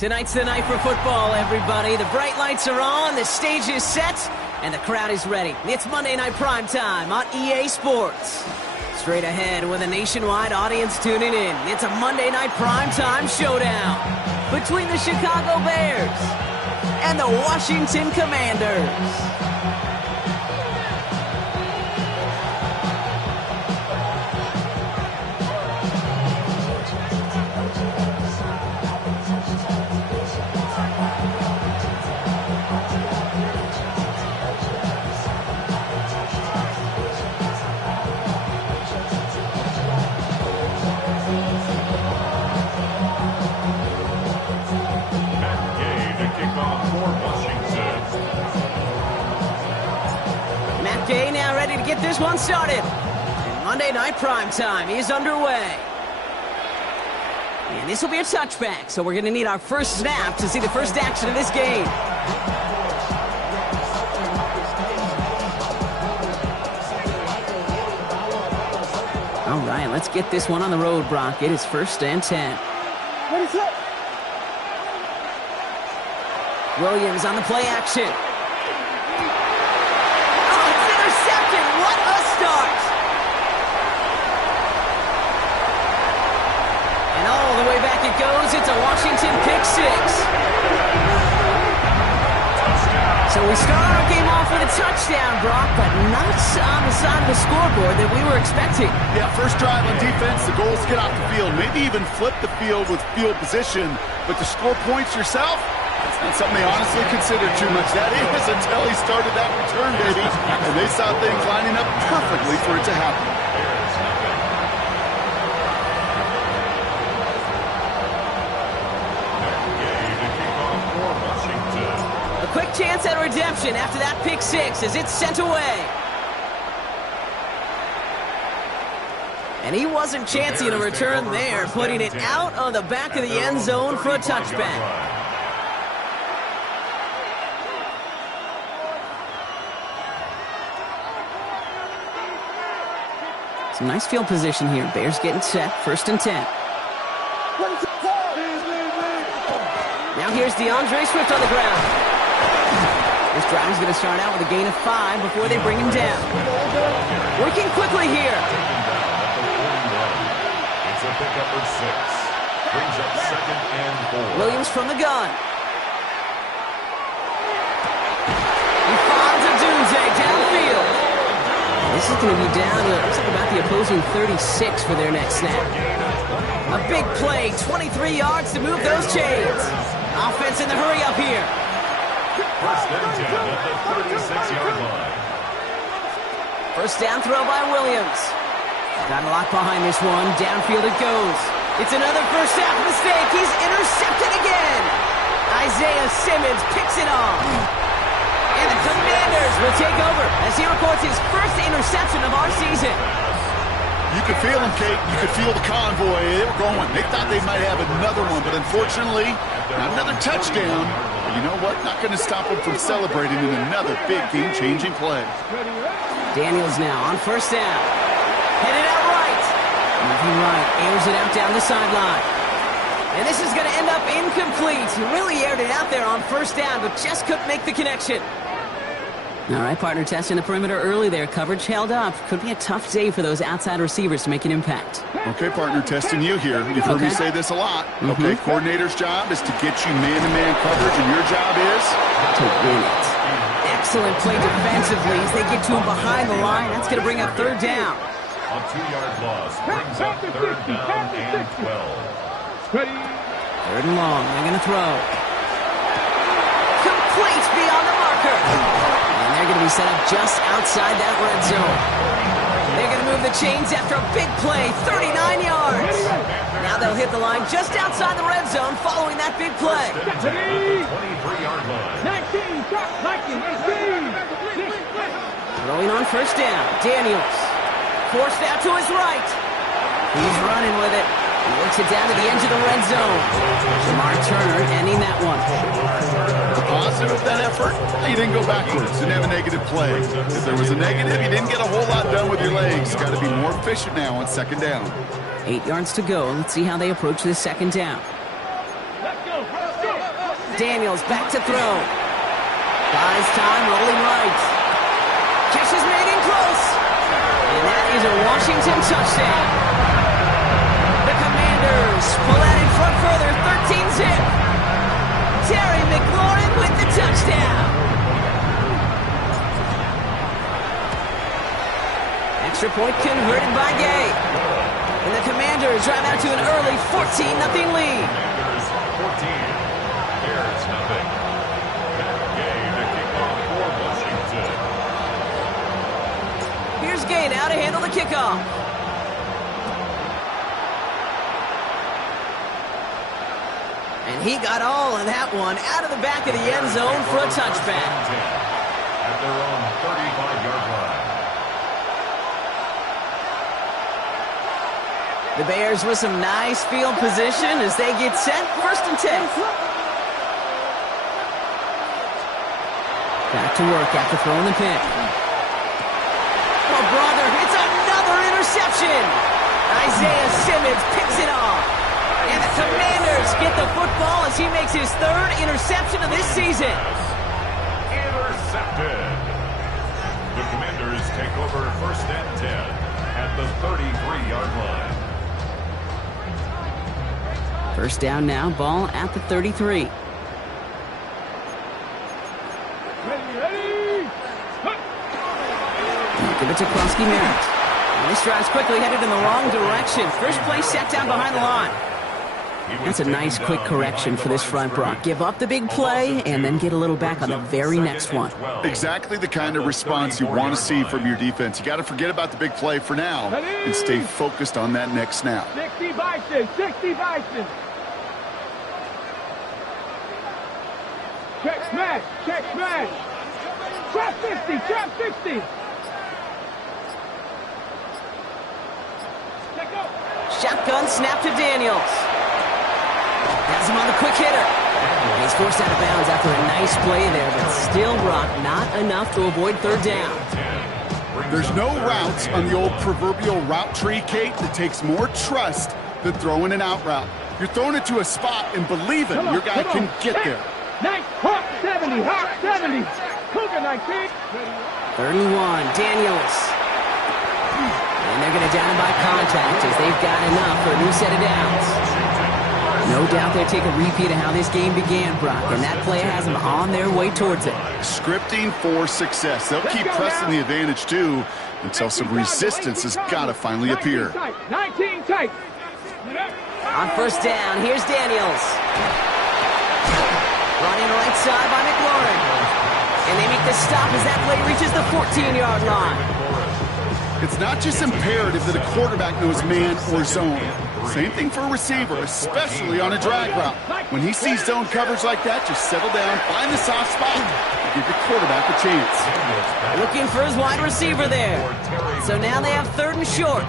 Tonight's the night for football, everybody. The bright lights are on, the stage is set, and the crowd is ready. It's Monday Night Primetime on EA Sports. Straight ahead with a nationwide audience tuning in, it's a Monday Night Primetime showdown between the Chicago Bears and the Washington Commanders. Now ready to get this one started. And Monday Night Primetime is underway. And this will be a touchback, so we're going to need our first snap to see the first action of this game. All right, let's get this one on the road, Brock. It is 1st and 10. What is up? Williams on the play action. The way back it goes, it's a Washington pick six. So we start our game off with a touchdown, Brock, but not on the side of the scoreboard that we were expecting. Yeah, first drive on defense, the goal is get off the field, maybe even flip the field with field position, but to score points yourself, that's not something they honestly considered too much. That is until he started that return, baby, and they saw things lining up perfectly for it to happen. Quick chance at redemption after that pick six as it's sent away. And he wasn't chancing a return there, putting it out on the back of the end zone for a touchback. Some nice field position here. Bears getting set, 1st and 10. Now here's DeAndre Swift on the ground. This drive is going to start out with a gain of 5 before they bring him down. Working quickly here. It's a pickup for 6. Brings up 2nd and 4. Williams from the gun. He finds a Dunze downfield. This is going to be down to, looks like about the opposing 36 for their next snap. A big play, 23 yards to move those chains. Offense in the hurry up here. 1st and 10 at the 36-yard line. First down throw by Williams. Got a lot behind this one. Downfield it goes. It's another first half mistake. He's intercepted again. Isaiah Simmons picks it off. And the Commanders will take over as he records his first interception of our season. You could feel them, Kate. You could feel the convoy. They were going. They thought they might have another one, but unfortunately, not another touchdown. But you know what? Not going to stop them from celebrating in another big game-changing play. Daniels now on 1st down. Headed out right. Moving right. Airs it out down the sideline. And this is going to end up incomplete. He really aired it out there on 1st down, but just couldn't make the connection. All right, partner, testing the perimeter early there. Coverage held up. Could be a tough day for those outside receivers to make an impact. Okay, partner, testing you here. You've heard me say this a lot. Okay, coordinator's job is to get you man-to-man coverage, and your job is to win it. Excellent play defensively as they get to him behind the line. That's going to bring up 3rd down. A 2-yard loss brings up 3rd down and 12. 3rd and long. They're going to throw. Complete beyond the marker. They're going to be set up just outside that red zone. They're going to move the chains after a big play, 39 yards. Now they'll hit the line just outside the red zone following that big play. 23-yard line. 19, 18. Throwing on 1st down, Daniels. Forced out to his right. He's running with it. He works it down to the edge of the red zone. Jamar Turner ending that one. Positive of that effort, you didn't go backwards, didn't have a negative play. If there was a negative, you didn't get a whole lot done with your legs. Got to be more efficient now on 2nd down. 8 yards to go. Let's see how they approach this 2nd down. Let's go. Daniels back to throw. Buys time, rolling right. Catch is made in close. And that is a Washington touchdown. The Commanders pull out in front further, 13-zip. Terry McLaurin with the touchdown. Extra point converted by Gay. And the Commanders drive out to an early 14-0 lead. Commanders 14, Bears nothing. Matt Gay to kick off for Washington. Here's Gay now to handle the kickoff. And he got all of that one out of the back of the end zone for a touchback. At their own 35-yard line. The Bears with some nice field position as they get set, 1st and 10. Back to work after throwing the pick. Oh, brother, it's another interception. Isaiah Simmons picks it off. And the Commanders get the football as he makes his 3rd interception of this season. Intercepted. The Commanders take over 1st and 10 at the 33-yard line. 1st down now, ball at the 33. Give it to Krosky Merritt. And this drive's quickly headed in the wrong direction. First play set down behind the line. That's a nice quick correction for this front, Brock. Give up the big play and then get a little back on the very next one. Exactly the kind of response you want to see from your defense. You got to forget about the big play for now and stay focused on that next snap. 60 Bison, 60 Bison. Check smash, check smash. Trap 50, trap 60. Shotgun snap to Daniels. Has him on the quick hitter. He's forced out of bounds after a nice play there, but still, Brock, not enough to avoid 3rd down. There's no routes on the old proverbial route tree, Kate, that takes more trust than throwing an out route. You're throwing it to a spot and believe it, your guy can get there. Nice, Hawk 70, Hawk 70. Cougar 19. 31, Daniels. And they're going to down him by contact as they've got enough for a new set of downs. No doubt they'll take a repeat of how this game began, Brock, and that play has them on their way towards it. Scripting for success. They'll keep pressing the advantage, too, until some resistance has got to finally appear. 19 tight. On 1st down, here's Daniels. Running right side by McLaurin. And they make the stop as that play reaches the 14-yard line. It's not just imperative that a quarterback knows man or zone. Same thing for a receiver, especially on a drag route. When he sees zone coverage like that, just settle down, find the soft spot, and give the quarterback a chance. Looking for his wide receiver there. So now they have 3rd and short.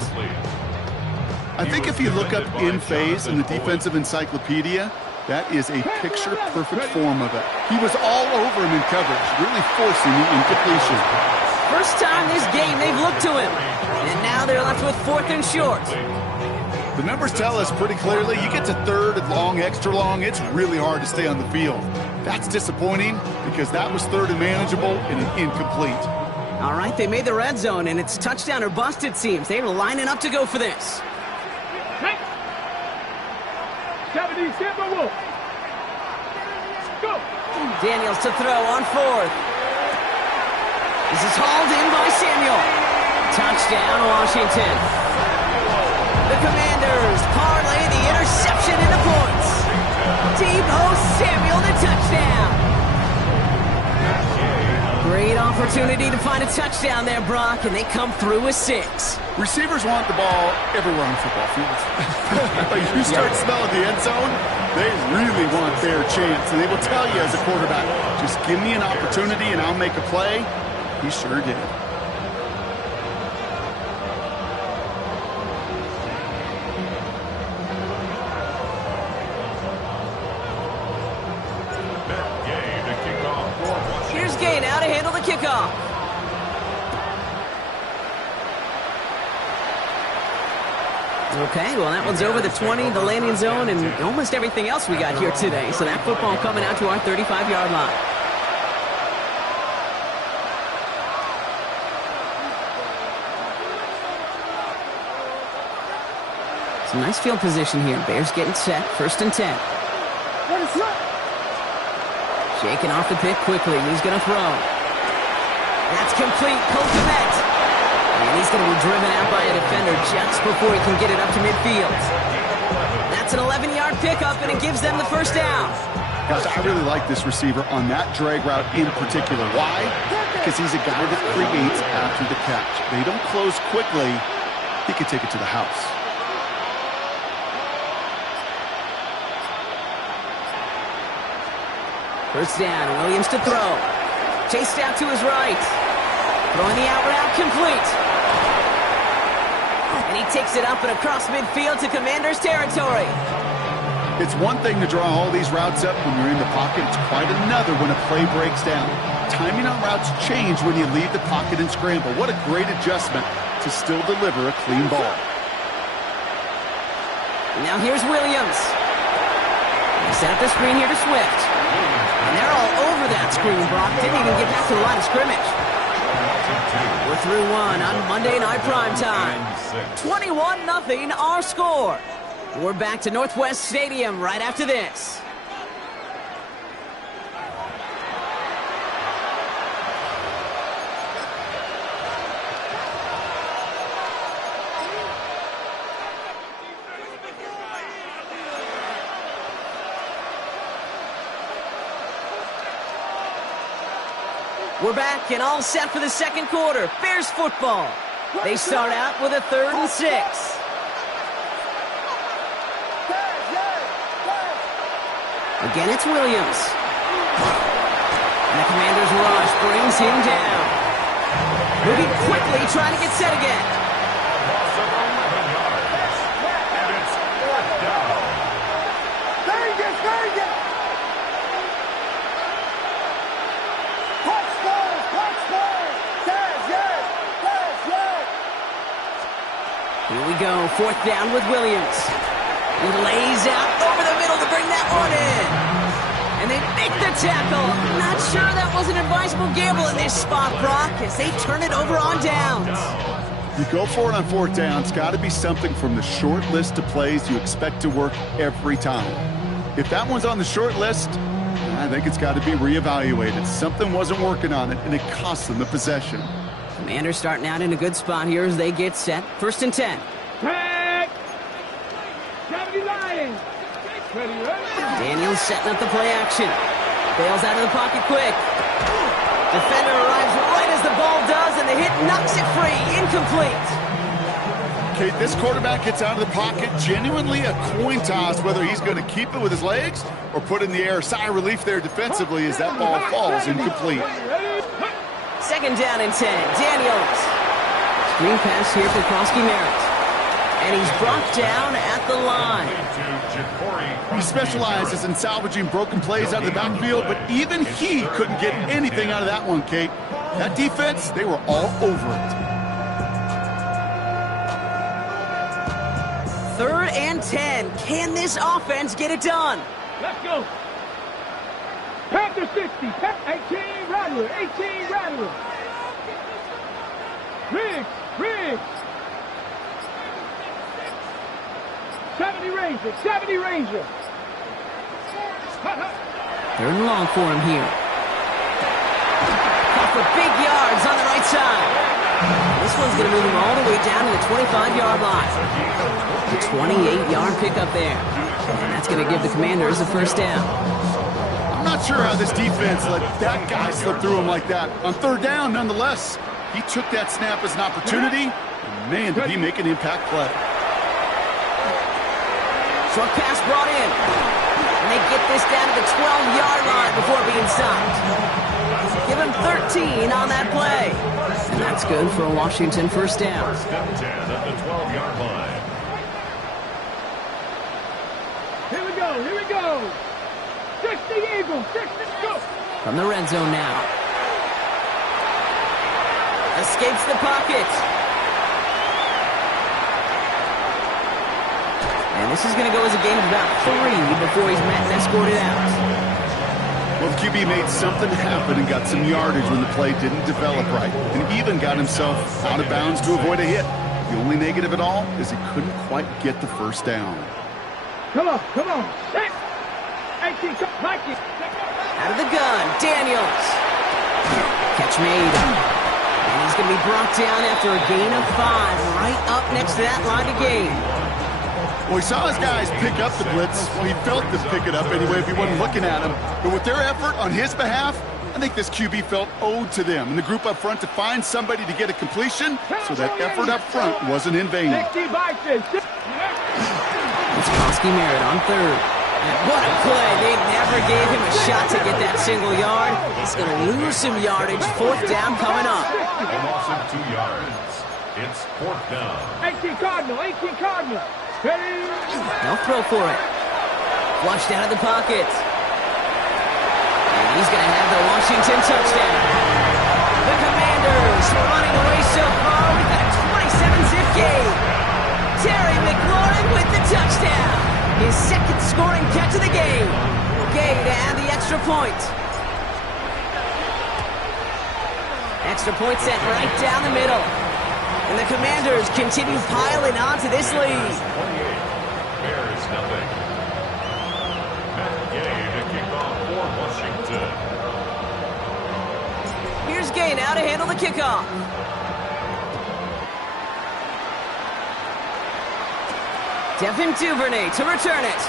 I think if you look up in phase in the defensive encyclopedia, that is a picture-perfect form of it. He was all over him in coverage, really forcing the incompletion. First time this game they've looked to him. And now they're left with 4th and short. The numbers tell us pretty clearly, you get to 3rd and long, extra long, it's really hard to stay on the field. That's disappointing because that was 3rd and manageable and an incomplete. All right, they made the red zone, and it's touchdown or bust, it seems. They were lining up to go for this. 70 Timberwolves. Go. Daniels to throw on 4th. This is hauled in by Samuel. Touchdown, Washington. The Commanders parlay the interception into points. Deebo Samuel the touchdown. Great opportunity to find a touchdown there, Brock, and they come through with 6. Receivers want the ball everywhere on football fields. Like you start smelling the end zone, they really want their chance. And they will tell you as a quarterback, just give me an opportunity and I'll make a play. He sure did. Here's Gay now to handle the kickoff. Okay, well, that one's over the 20, the landing zone, and almost everything else we got here today. So that football coming out to our 35-yard line. Some nice field position here. Bears getting set. 1st and 10. Shaking off the pick quickly. He's going to throw. That's complete. Cole Kmet. And he's going to be driven out by a defender just before he can get it up to midfield. That's an 11-yard pickup, and it gives them the 1st down. Gosh, I really like this receiver on that drag route in particular. Why? Because he's a guy that creates after the catch. They don't close quickly. He can take it to the house. First down, Williams to throw. Chased out to his right. Throwing the out route complete. And he takes it up and across midfield to Commanders territory. It's one thing to draw all these routes up when you're in the pocket. It's quite another when a play breaks down. Timing on routes change when you leave the pocket and scramble. What a great adjustment to still deliver a clean ball. Now here's Williams. He set up the screen here to Swift. And they're all over that screen, Brock. Didn't even get back to the line of scrimmage. We're through one on Monday Night Primetime. 21-0 our score. We're back to Northwest Stadium right after this. We're back and all set for the 2nd quarter. Bears football. They start out with a 3rd and 6. Again, it's Williams. And the Commanders' rush brings him down. Moving quickly, trying to get set again. Here we go, 4th down with Williams. He lays out over the middle to bring that one in. And they make the tackle. I'm not sure that was an advisable gamble in this spot, Brock, as they turn it over on downs. You go for it on 4th down. It's got to be something from the short list of plays you expect to work every time. If that one's on the short list, I think it's got to be reevaluated. Something wasn't working on it, and it cost them the possession. Commanders starting out in a good spot here as they get set. 1st and 10. Daniels setting up the play action. Bails out of the pocket quick. Defender arrives right as the ball does, and the hit knocks it free. Incomplete. Okay, this quarterback gets out of the pocket. Genuinely a coin toss whether he's going to keep it with his legs or put in the air. Sigh of relief there defensively as that ball falls incomplete. 2nd down and 10. Daniels. Screen pass here for Krosky Merritt. And he's brought down at the line. He specializes in salvaging broken plays out of the backfield, but even he couldn't get anything out of that one, Kate. That defense, they were all over it. 3rd and 10. Can this offense get it done? Let's go. Panther 60. 18 Rattler. 18 Rattler. Riggs. 70 Ranger. 70 Ranger. 3rd and long for him here. Caught for big yards on the right side. This one's going to move him all the way down to the 25-yard line. The 28-yard pickup there. And that's going to give the Commanders a 1st down. I'm not sure how this defense let that guy slip through him like that. On 3rd down, nonetheless, he took that snap as an opportunity. And man, did he make an impact play. Short pass brought in. And they get this down to the 12-yard line before being stopped. Give him 13 on that play. And that's good for a Washington 1st down. 1st and 10 at the 12-yard line. Here we go. 60 Eagles. 60 go. From the red zone now. Escapes the pocket. And this is going to go as a gain of about 3 before he's met and escorted out. Well, the QB made something happen and got some yardage when the play didn't develop right, and even got himself out of bounds to avoid a hit. The only negative at all is he couldn't quite get the first down. Come on, come on. 18, Mikey. Out of the gun, Daniels. Catch made. And he's going to be brought down after a gain of 5, right up next to that line of gain. Well, he saw his guys pick up the blitz. Well, he felt them pick it up anyway if he wasn't looking at him. But with their effort on his behalf, I think this QB felt owed to them and the group up front to find somebody to get a completion, so that effort up front wasn't in vain. It's Koski Merritt on third. And what a play. They never gave him a shot to get that single yard. He's going to lose some yardage. 4th down coming up. A loss of 2 yards. It's 4th down. 18 Cardinal, 18 Cardinal. No throw for it. Flushed out of the pocket. And he's going to have the Washington touchdown. The Commanders were running away so far with a 27-zip gain. Terry McLaurin with the touchdown. His 2nd scoring catch of the game. Gay to add the extra point. Extra point set right down the middle. And the Commanders continue piling onto this lead. 28. Bears nothing. Matt Gay to kick off for Washington. Here's Gay now to handle the kickoff. Devin Duvernay to return it.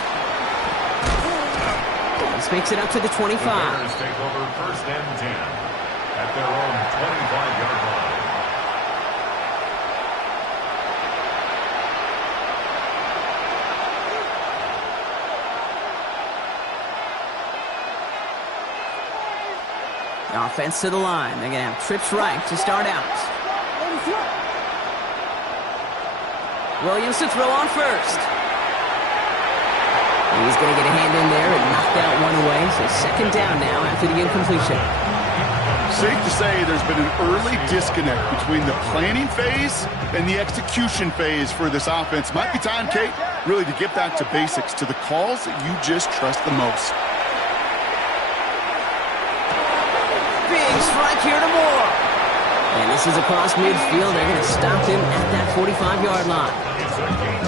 This makes it up to the 25. The Bears take over 1st and 10 at their own 25-yard line. Offense to the line. They're going to have trips right to start out. Williams to throw on first. And he's going to get a hand in there and knock that one away. So 2nd down now after the incompletion. Safe to say there's been an early disconnect between the planning phase and the execution phase for this offense. Might be time, Kate, really to get back to basics, to the calls that you just trust the most. Big strike here to Moore. And this is across midfield. They're going to stop him at that 45-yard line.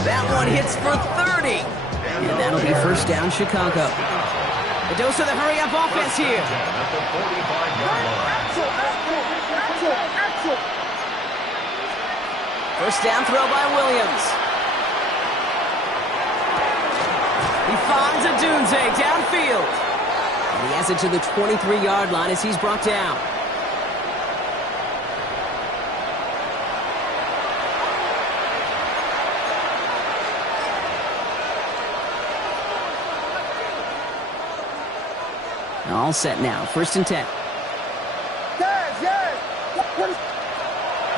That one hits for 30. And that'll be 1st down Chicago. A dose of the hurry-up offense here. At the 45-yard line. 1st down throw by Williams. He finds a Dunze downfield. And he has it to the 23-yard line as he's brought down. All set now. 1st and 10.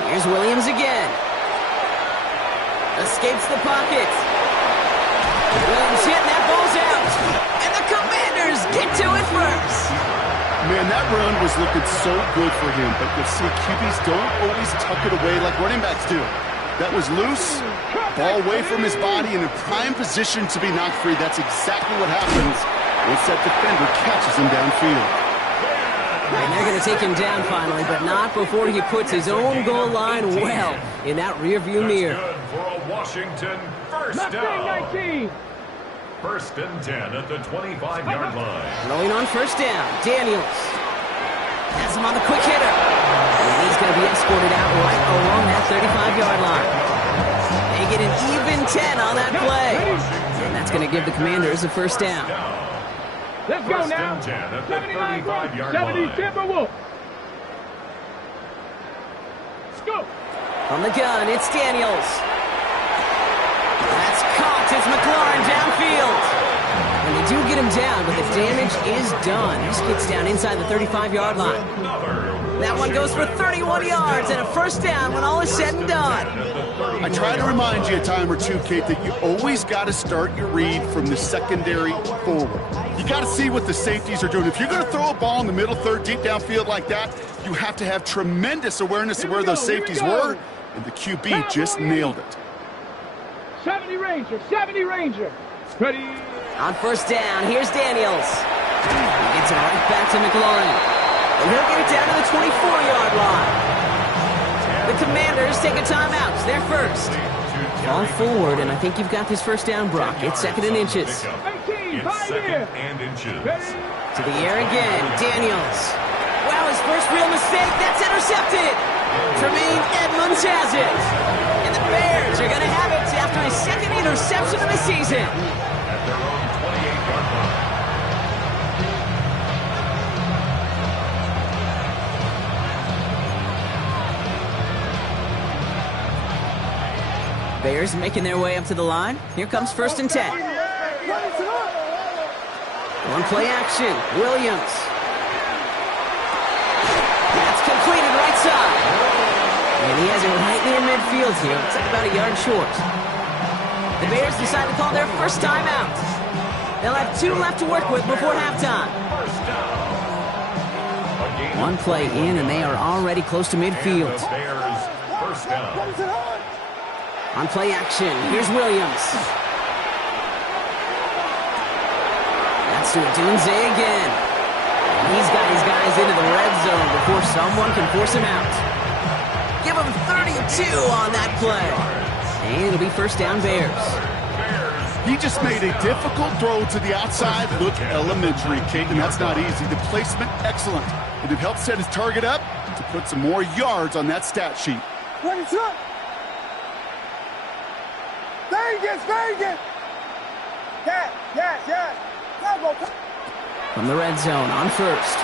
Here's Williams again. Escapes the pocket. Williams hit, and that ball's out. And the Commanders get to it first. Man, that run was looking so good for him, but you'll see QBs don't always tuck it away like running backs do. That was loose, ball away from his body, and in prime position to be knocked free. That's exactly what happens once that defender catches him downfield. And they're going to take him down finally, but not before he puts his own goal line well in that rearview mirror. Good for a Washington 1st down. 19. 1st and 10 at the 25-yard line. Rolling on 1st down, Daniels has him on the quick hitter. And he's going to be escorted out right along that 35-yard line. They get an even 10 on that play. And that's going to give the Commanders a 1st down. Let's go now. 1st and 10 at the 79 35-yard 70 line. Timberwolves. Let's go. From the gun, it's Daniels. That's caught. It's McLaurin downfield. And they do get him down, but the damage is done. This gets down inside the 35-yard line. That one goes for 31 yards and a 1st down when all is said and done. I try to remind you a time or two, Kate, that you always got to start your read from the secondary forward. You got to see what the safeties are doing. If you're going to throw a ball in the middle third, deep downfield like that, you have to have tremendous awareness of where those safeties were, and the QB just nailed it. 70 Ravens. Ranger. 70 Ranger. Ready. On first down, here's Daniels. He gets it right back to McLaurin. And he'll get it down to the 24-yard line. The Commanders take a timeout. They're first. Fall forward, and I think you've got this first down, Brock. It's 2nd and inches. 18, 5 here. Ready. To the air again, Daniels. Wow, his first real mistake. That's intercepted. Tremaine Edmunds has it. And the Bears are going to have it after his 2nd interception of the season. At their own 28-yard line. Bears making their way up to the line. Here comes 1st and 10. One play action. Williams. That's completed right side. And he has it right near midfield here. It's like about a yard short. The Bears decide to call their first timeout. They'll have 2 left to work with before halftime. One play in, and they are already close to midfield. The Bears first down. On play action, here's Williams. That's to Odunze again. And he's got his guys into the red zone before someone can force him out. Give him 32 on that play. And it'll be first down Bears. He just made a difficult throw to the outside. Look elementary, Kate, and that's not easy. The placement, excellent. And it helped set his target up to put some more yards on that stat sheet. Vegas. Yes. From the red zone on first.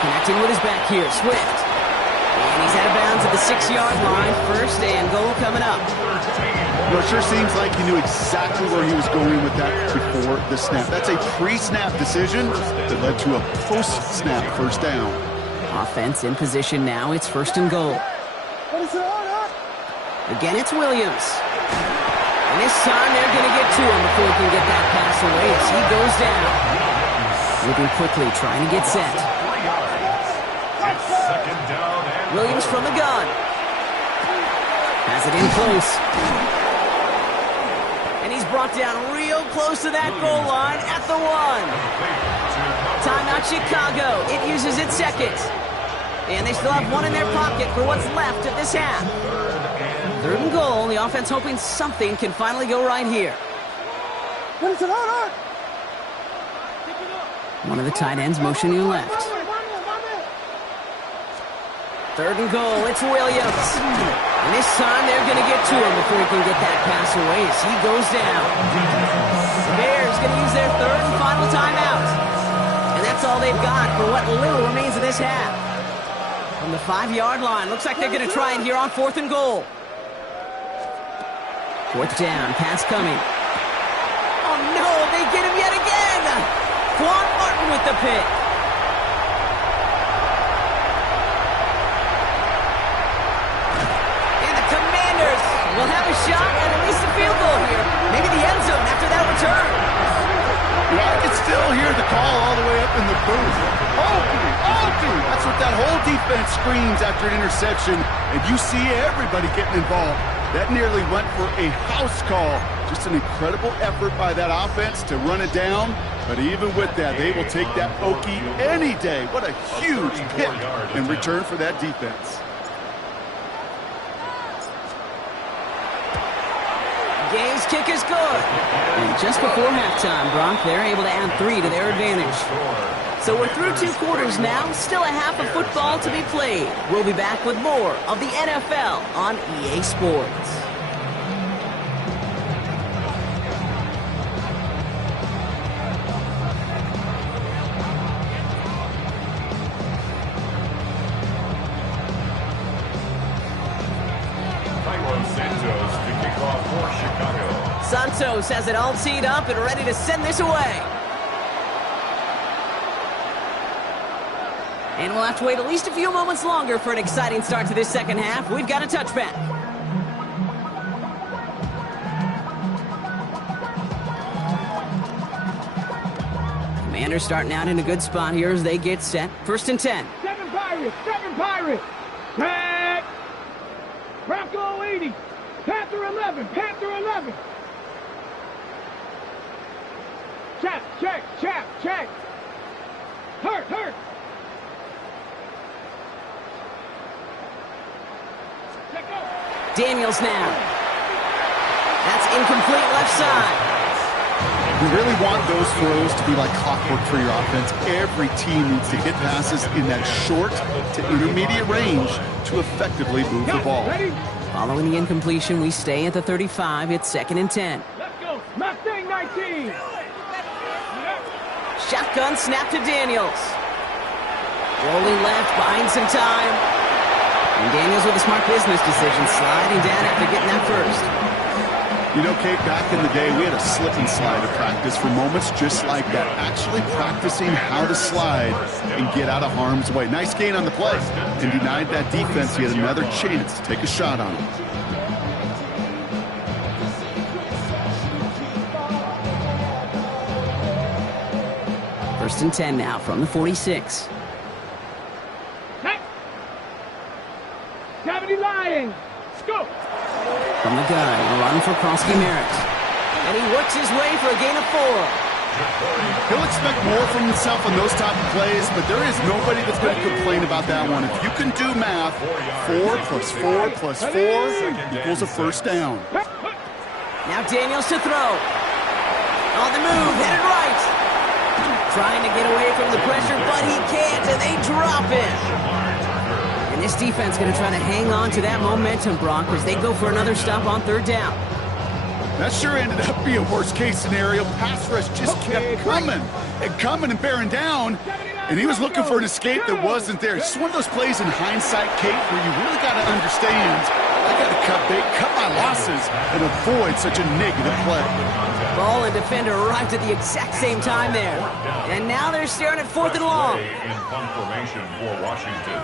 Connecting with his back here, Swift. And he's out of bounds at the 6-yard line. First and goal coming up. Well, it sure seems like he knew exactly where he was going with that before the snap. That's a pre-snap decision that led to a post-snap first down. Offense in position now. It's 1st and goal. Again, it's Williams. And this time they're going to get to him before he can get that pass away as he goes down. Moving quickly, trying to get set. Williams from the gun. Has it in close. And he's brought down real close to that goal line at the 1. Timeout Chicago. It uses its 2nd. And they still have 1 in their pocket for what's left of this half. 3rd and goal. The offense hoping something can finally go right here. One of the tight ends motioning left. 3rd and goal. It's Williams. And this time they're going to get to him before he can get that pass away as he goes down. The Bears going to use their 3rd and final timeout. And that's all they've got for what little remains of this half. From the 5-yard line. Looks like they're going to try it here on 4th and goal. 4th down. Pass coming. Oh, no. They get him yet again. Quan Martin with the pick. And the Commanders will have a shot at least a field goal here. Maybe the end zone after that return. Yeah, I can still hear the call all the way up in the booth. Okie! That's what that whole defense screams after an interception, and you see everybody getting involved. That nearly went for a house call. Just an incredible effort by that offense to run it down, but even with that, they will take that Okie any day. What a huge pick in return for that defense. Game's kick is good. And just before halftime, Brock, they're able to add 3 to their advantage. So we're through 2 quarters now, still a half of football to be played. We'll be back with more of the NFL on EA Sports. Santos to kick off for Chicago. Santos has it all teed up and ready to send this away. And we'll have to wait at least a few moments longer for an exciting start to this second half. We've got a touchback. Commanders starting out in a good spot here as they get set. 1st and 10. 7 Pirates. Pat. Rocco 80. Pat Panther 11, Panther 11. Check, check, check, check. Hurt, hurt. Check out. Daniels now. That's incomplete left side. You really want those throws to be like clockwork for your offense. Every team needs to hit passes in that short to intermediate range to effectively move the ball. Ready? Following the incompletion, we stay at the 35. It's 2nd and 10. Let's go. Mustang 19. Shotgun snap to Daniels. Rolling left, buying some time. And Daniels with a smart business decision, sliding down after getting that first. You know, Kate, back in the day, we had a slip and slide to practice for moments just like that. Actually practicing how to slide and get out of harm's way. Nice gain on the play. And denied that defense. He had another chance to take a shot on him. First and 10 now from the 46. Hey. 70 Lions. Let's go. From the gun, a run for Krosky Merritt. And he works his way for a gain of 4. He'll expect more from himself on those type of plays, but there is nobody that's going to complain about that one. If you can do math, 4 plus 4 plus 4 equals a first down. Now Daniels to throw. On the move, headed right. Trying to get away from the pressure, but he can't, and they drop him. And this defense going to try to hang on to that momentum, Brock, as they go for another stop on 3rd down. That sure ended up being a worst-case scenario. Pass rush just kept coming and bearing down, and he was looking for an escape that wasn't there. It's just one of those plays in hindsight, Kate, where you really got to understand, I got to cut bait, cut my losses, and avoid such a negative play. Ball and defender arrived at the exact same time there. And now they're staring at 4th and long. In punt formation for Washington.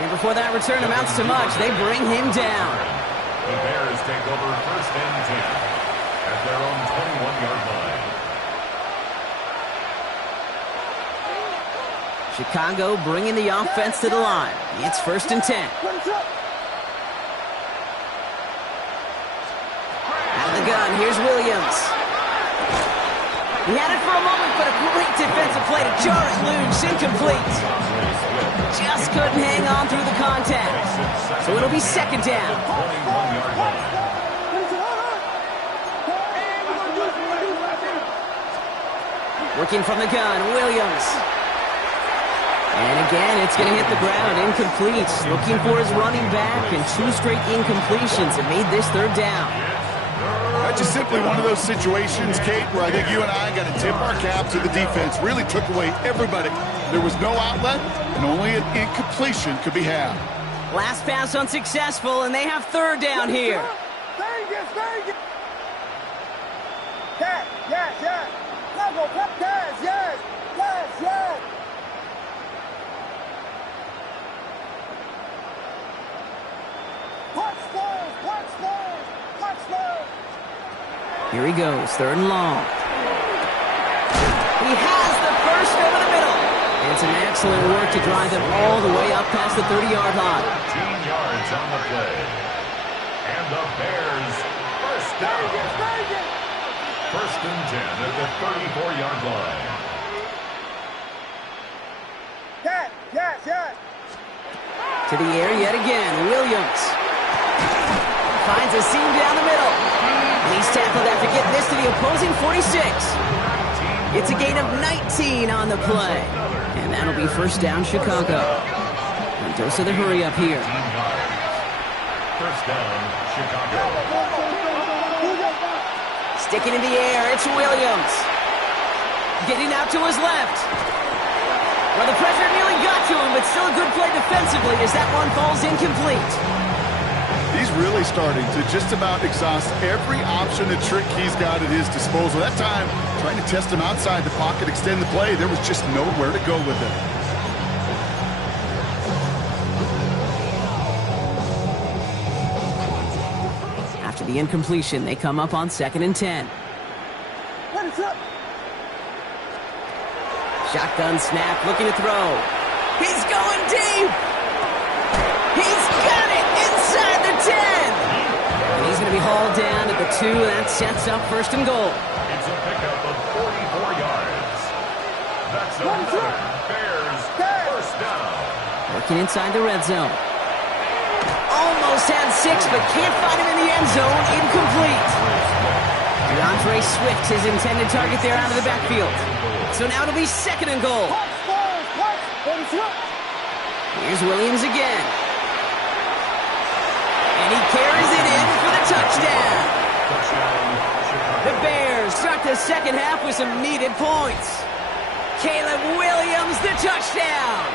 And before that return amounts to much, they bring him down. The Bears take over 1st and 10 at their own 21-yard line. Chicago bringing the offense to the line. It's 1st and 10. Out of the gun, here's Williams. He had it for a moment, but a great defensive play to jar it loose. Incomplete. Just couldn't hang on through the contact. So it'll be 2nd down. 21-yard line. Working from the gun, Williams. And again, it's going to hit the ground, incomplete. Looking for his running back, and 2 straight incompletions have made this 3rd down. That's just simply one of those situations, Kate, where I think you and I got to tip our cap to the defense. Really took away everybody. There was no outlet, and only an incompletion could be had. Last pass unsuccessful, and they have 3rd down here. Yes, yes, yes. Yes, yes, yes, yes. Here he goes, 3rd and long. He has the first over the middle. And some excellent work to drive them all the way up past the 30-yard line. 15 yards on the play. And the Bears first down. 1st and 10 at the 34-yard line. Yes, yes, yes. To the air yet again, Williams. Finds a seam down the middle. And he's tackled after getting this to the opposing 46. It's a gain of 19 on the play. And that'll be 1st down, Chicago. Mendoza the hurry up here. 1st down, Chicago. Sticking in the air, it's Williams. Getting out to his left. Well, the pressure nearly got to him, but still a good play defensively as that one falls incomplete. He's really starting to just about exhaust every option and trick he's got at his disposal. That time, trying to test him outside the pocket, extend the play, there was just nowhere to go with it. After the incompletion, they come up on 2nd and 10. Shotgun snap, looking to throw. He's going deep. He's got it inside the 10. And he's going to be hauled down at the 2. That sets up first and goal. It's a pickup of 44 yards. That's another Bears first down. Working inside the red zone. Almost had 6, but can't find him in the end zone. Incomplete. DeAndre Swift, his intended target there out of the backfield. So now it'll be second and goal. Here's Williams again. And he carries it in for the touchdown. The Bears start the second half with some needed points. Caleb Williams, the touchdown.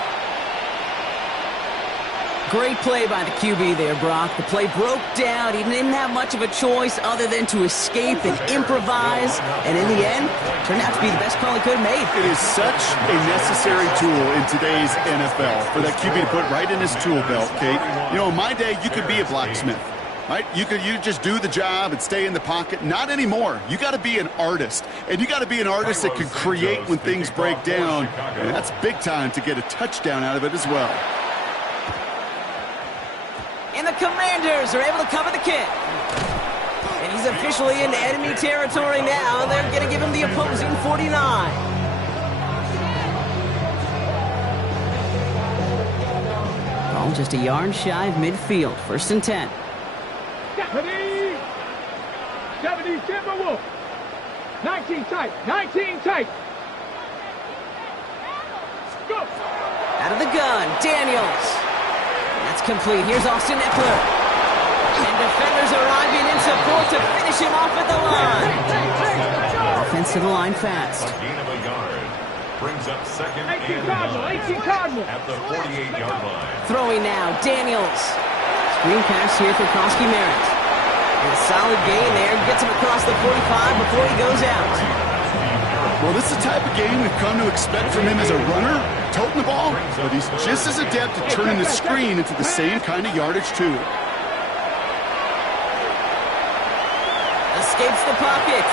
Great play by the QB there, Brock. The play broke down. He didn't have much of a choice other than to escape and improvise. And in the end, turned out to be the best call he could have made. It is such a necessary tool in today's NFL for that QB to put right in his tool belt, Kate. You know, in my day, you could be a blacksmith, right? You just do the job and stay in the pocket. Not anymore. You got to be an artist. And you got to be an artist that can create when things break down. And that's big time to get a touchdown out of it as well. And the Commanders are able to cover the kick. And he's officially into enemy territory now. They're going to give him the opposing 49. Ball just a yard shy of midfield. First and 10. 70 Timberwolf. 19 tight. 19 tight. Go. Out of the gun, Daniels. That's complete. Here's Austin Eckler. And defenders arriving in support to finish him off at the line. Offense to the line fast. A gain of a yard. Brings up second 18 and Cardinal. 18 Cardinal. at the 48-yard line. Throwing now, Daniels. Screen pass here for Krosky Merritt. And a solid gain there. Gets him across the 45 before he goes out. Well, this is the type of game we've come to expect from him as a runner, toting the ball, but he's just as adept at turning the screen into the same kind of yardage, too. Escapes the pocket.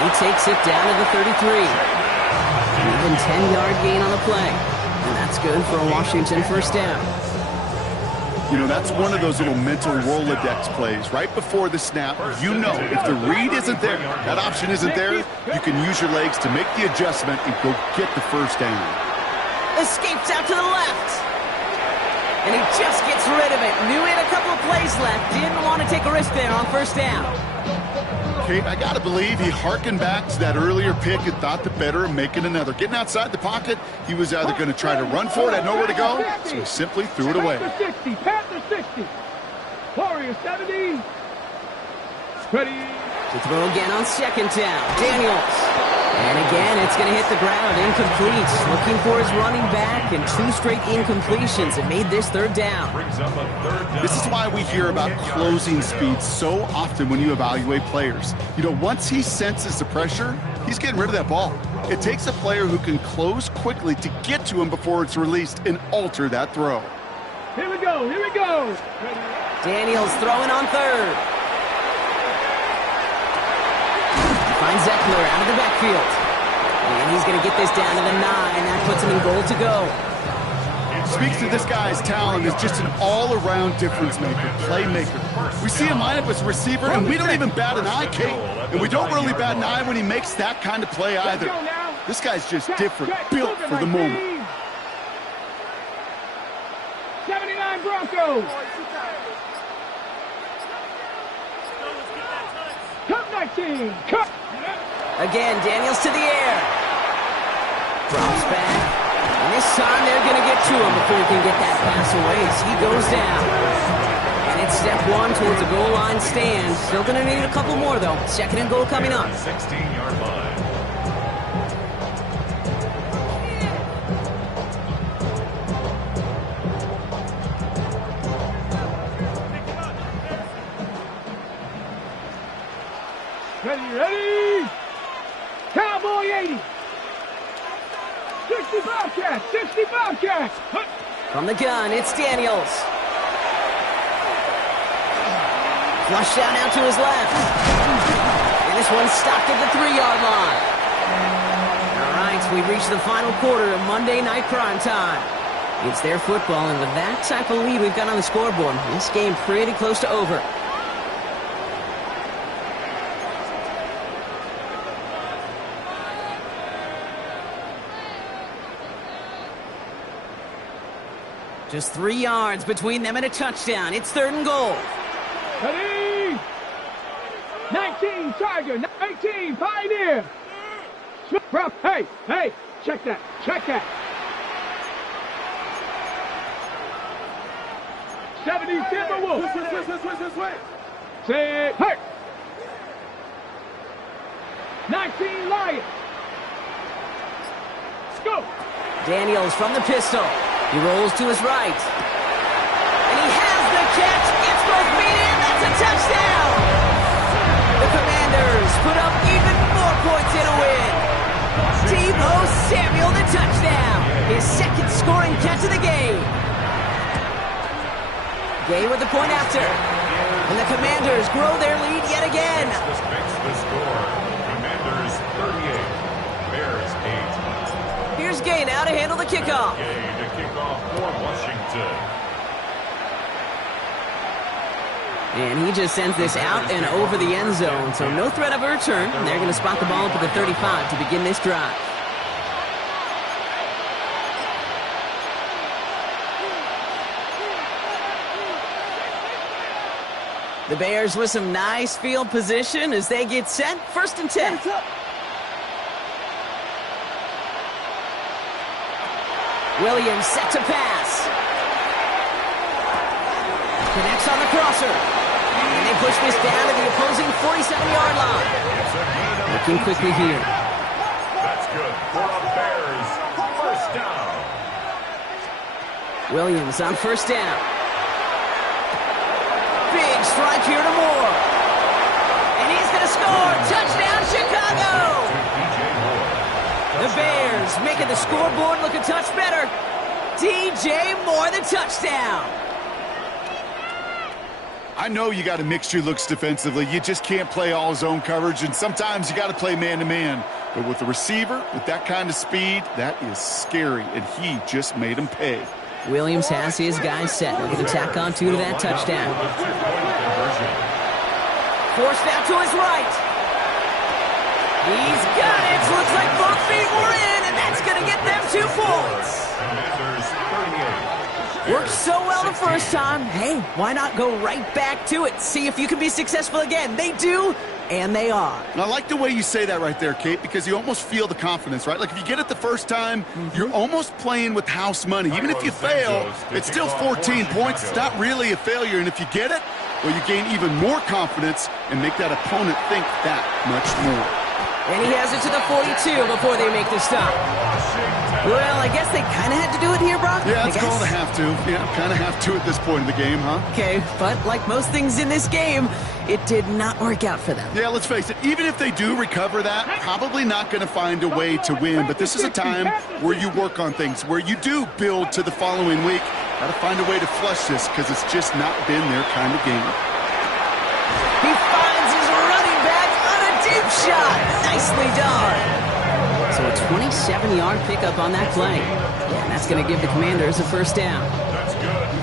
And he takes it down to the 33. Even 10-yard gain on the play. And that's good for a Washington first down. You know, that's one of those little mental Rolodex plays. Right before the snap, you know if the read isn't there, that option isn't there, you can use your legs to make the adjustment and go get the first down. Escapes out to the left. And he just gets rid of it. Knew he had a couple of plays left. Didn't want to take a risk there on first down. Kate, I got to believe he hearkened back to that earlier pick and thought the better of making another. Getting outside the pocket, he was either going to try to run for it, had nowhere to go, so he simply threw it away. Panther 60. Panther 60. Warrior 70. Ready. To throw again on second down. Daniels. And again, it's going to hit the ground. Incomplete. Looking for his running back, and 2 straight incompletions. It made this third down. Brings up a third down. This is why we hear about closing speed so often when you evaluate players. You know, once he senses the pressure, he's getting rid of that ball. It takes a player who can close quickly to get to him before it's released and alter that throw. Here we go. Here we go. Daniels throwing on third. Finds Eckler out of the backfield. And he's going to get this down to the 9. That puts him in goal to go. Speaks to this guy's talent as just an all-around difference maker, playmaker. We see him line up as a receiver, and we don't even bat an eye, Kate. And we don't really bat an eye when he makes that kind of play either. This guy's just different, built for the moment. 79 Broncos. Cut 19. Cut. Again, Daniels to the air. Drops back. And this time they're going to get to him before he can get that pass away as he goes down. And it's step 1 towards a goal line stand. Still going to need a couple more, though. Second and goal coming up. 16-yard line. Ready. Cowboy 80. 60 Bobcats. 60 Bobcats. From the gun, it's Daniels. Flushed out now to his left. And this one's stopped at the 3-yard line. All right, we've reached the final quarter of Monday Night Prime Time. It's their football, and with that type of lead we've got on the scoreboard, this game pretty close to over. Just 3 yards between them and a touchdown. It's 3rd and goal. Ready? 19, Tiger. 19, Pioneer. Hey, check that. Check that. 70, Timberwolves. Say, hey. 19, Lions. Let's go. Daniels from the pistol. He rolls to his right. And he has the catch. It's both feet in. That's a touchdown. The Commanders put up even more points in a win. Deebo Samuel, the touchdown. His 2nd scoring catch of the game. Gay with the point after. And the Commanders grow their lead yet again. This makes the score. Commanders 38, Bears 8. Here's Gay now to handle the kickoff. Gay to kick off for Washington. And he just sends this out and over the end zone, so no threat of a return. And they're going to spot the ball up at the 35 to begin this drive. The Bears with some nice field position as they get set. 1st and 10. Williams set to pass. Connects on the crosser. And they push this down to the opposing 47-yard line. Looking quickly here. That's good for the Bears. 1st down. Williams on 1st down. Big strike here to Moore. And he's going to score. Touchdown, Chicago. The Bears making the scoreboard look a touch better. DJ Moore, the touchdown. I know you got to mix your looks defensively. You just can't play all zone coverage, and sometimes you got to play man-to-man. But with a receiver, with that kind of speed, that is scary, and he just made him pay. Williams has his guys set. Looking to tack on 2 to that touchdown. Forced out to his right. He's got it. Looks like both feet were in, and that's going to get them 2 points. Worked so well the first time. Hey, why not go right back to it? See if you can be successful again. They do, and they are. And I like the way you say that right there, Kate, because you almost feel the confidence, right? Like if you get it the first time, you're almost playing with house money. Even if you fail, it's still 14 points. It's not really a failure. And if you get it, well, you gain even more confidence and make that opponent think that much more. And he has it to the 42 before they make the stop. Well, I guess they kind of had to do it here, Brock. Yeah, it's called a have to. Yeah, kind of have to at this point in the game, huh? Okay, but like most things in this game, it did not work out for them. Yeah, let's face it. Even if they do recover that, probably not going to find a way to win. But this is a time where you work on things, where you do build to the following week. Got to find a way to flush this because it's just not been their kind of game. He finds his running back on a deep shot. Nicely done. So a 27-yard pickup on that play. And that's going to give the Commanders a 1st down.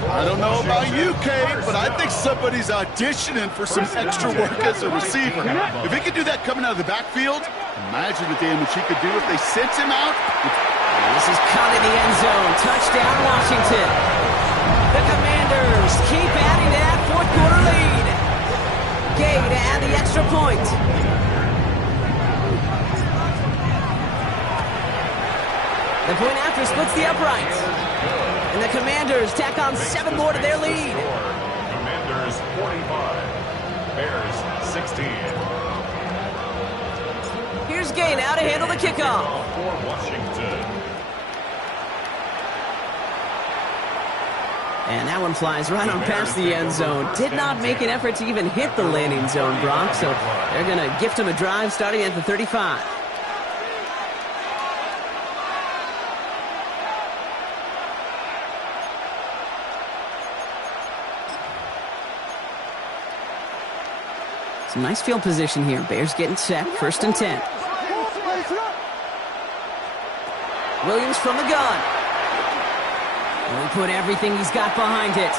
I don't know about you, Kate, but I think somebody's auditioning for some extra work as a receiver. If he could do that coming out of the backfield, imagine the damage he could do if they sent him out. And this is caught in the end zone. Touchdown, Washington. The Commanders keep adding to that 4th quarter lead. Gay to add the extra point. The point after splits the uprights. And the Commanders tack on 7 more to their lead. Commanders 45, Bears 16. Here's Gay now to handle the kickoff. For Washington. And that one flies right on past the end zone. Did not make an effort to even hit the landing zone, Brock. So they're going to gift him a drive starting at the 35. Some nice field position here. Bears getting set. 1st and 10. Williams from the gun. And he put everything he's got behind it.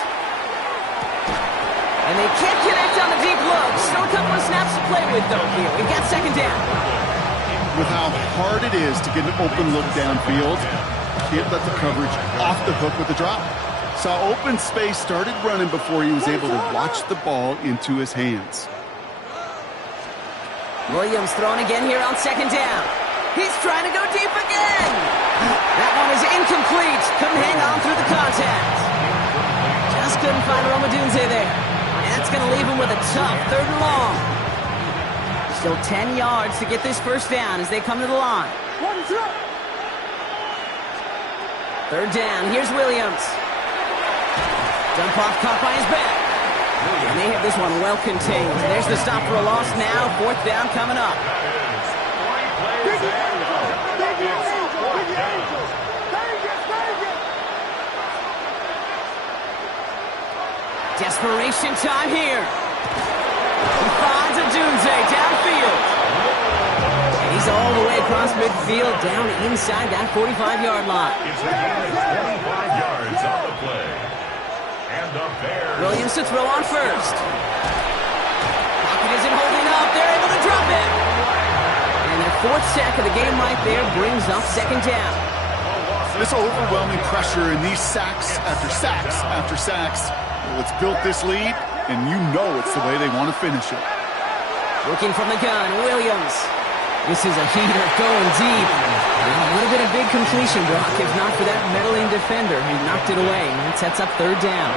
And they can't connect on the deep look. Still a couple of snaps to play with, though, here. We've got second down. With how hard it is to get an open look downfield, can't let the coverage off the hook with the drop. Saw open space, started running before he was able to watch the ball into his hands. Williams throwing again here on second down. He's trying to go deep again. That one is incomplete. Couldn't hang on through the contact. Just couldn't find Romadunze there. And that's going to leave him with a tough 3rd and long. Still 10 yards to get this first down as they come to the line. 3rd down. Here's Williams. Dump off caught by his back. And they have this one well contained. There's the stop for a loss now. 4th down coming up. Desperation time here. He finds Odunze downfield. And he's all the way across midfield down inside that 45-yard line. It's a gain of 25 yards on the play. And the Bears. Williams to throw on first. Pocket isn't holding up. They're able to drop it. And their 4th sack of the game right there brings up second down. This overwhelming pressure and these sacks after sacks after sacks, well, it's built this lead, and you know it's the way they want to finish it. Looking from the gun, Williams. This is a heater going deep. And a little bit of big completion, Brock, if not for that meddling defender who knocked it away. And that sets up 3rd down.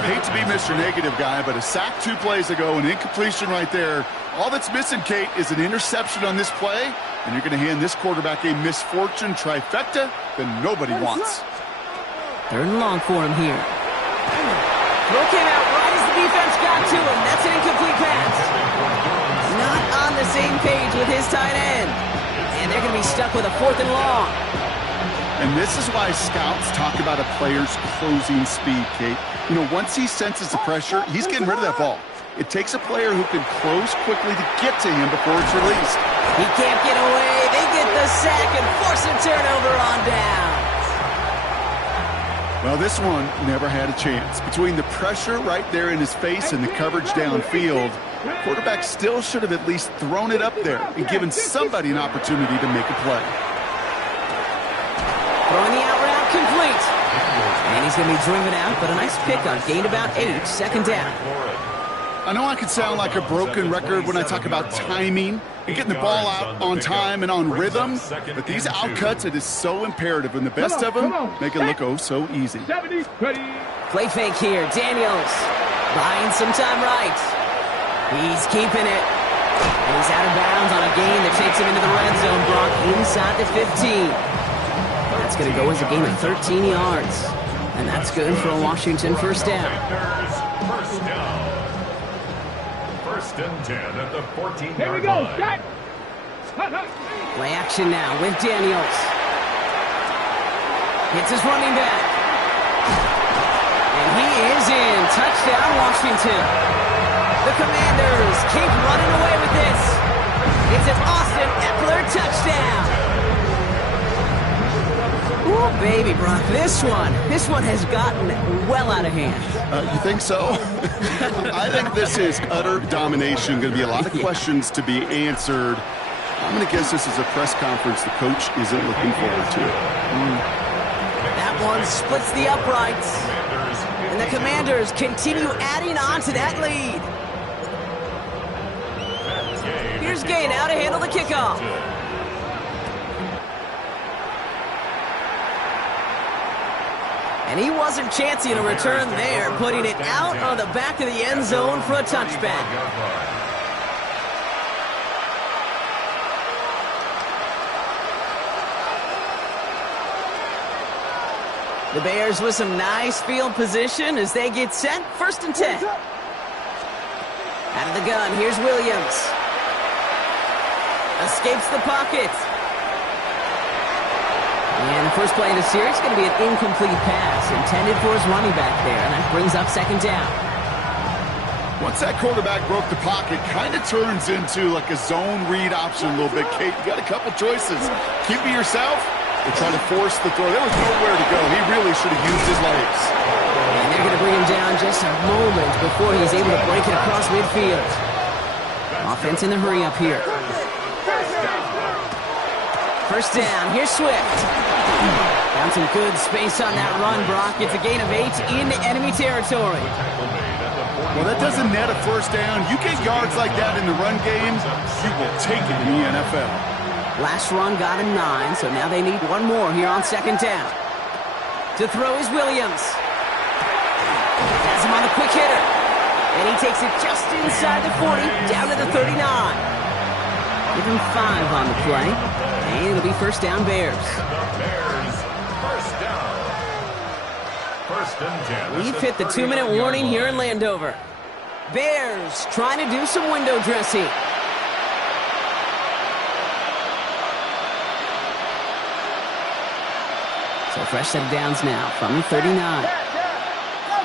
I hate to be Mr. Negative guy, but a sack 2 plays ago, an incompletion right there. All that's missing, Kate, is an interception on this play, and you're going to hand this quarterback a misfortune trifecta that nobody wants. 3rd and long for him here. Throw came out right as the defense got to him. That's an incomplete pass. Not on the same page with his tight end. And they're going to be stuck with a 4th and long. And this is why scouts talk about a player's closing speed, Kate. You know, once he senses the pressure, he's getting rid of that ball. It takes a player who can close quickly to get to him before it's released. He can't get away. They get the sack and force a turnover on down. Well, this one never had a chance. Between the pressure right there in his face and the coverage downfield, quarterback still should have at least thrown it up there and given somebody an opportunity to make a play. Throwing the out route complete. And he's going to be driven out, but a nice pickup. Gained about 8, second down. I know I can sound like a broken record when I talk about timing and getting the ball out on time and on rhythm, but these outcuts, it is so imperative, and the best of them make it look oh so easy. Play fake here. Daniels buying some time right. He's keeping it. And he's out of bounds on a gain that takes him into the red zone, Brock, inside the 15. That's going to go as a gain of 13 yards. And that's good for a Washington first down. First and 10 at the 14-yard line. Here we go, Jack. Play action now with Daniels. Hits his running back. And he is in. Touchdown, Washington. The Commanders keep running away with this. It's an Austin Ekeler touchdown. Ooh, baby, Brock, this one has gotten well out of hand. You think so? I think this is utter domination. Going to be a lot of questions to be answered. I'm going to guess this is a press conference the coach isn't looking forward to. That one splits the uprights. And the Commanders continue adding on to that lead. Here's Gay now to handle the kickoff. And he wasn't chancing a return there, putting it out on the back of the end zone for a touchback. The Bears with some nice field position as they get set. 1st and 10. Out of the gun, here's Williams. Escapes the pocket. And the first play of the series is going to be an incomplete pass intended for his running back there, and that brings up second down. Once that quarterback broke the pocket, kind of turns into like a zone read option a little bit. Kate, you got a couple choices. Keep it yourself, They tried to force the throw. There was nowhere to go. He really should have used his legs. And they're going to bring him down just a moment before he's able to break it across midfield. Offense in the hurry up here. First down. Here's Swift. Found some good space on that run, Brock. It's a gain of 8 in enemy territory. Well, that doesn't net a first down. You get yards like that in the run game, you will take it in the NFL. Last run got him 9, so now they need one more here on second down. To throw is Williams. Has him on the quick hitter. And he takes it just inside the 40, down to the 39. Give him 5 on the play. And it'll be first down Bears. We've hit the 2-minute warning here in Landover. Bears trying to do some window dressing. So fresh set of downs now from the 39.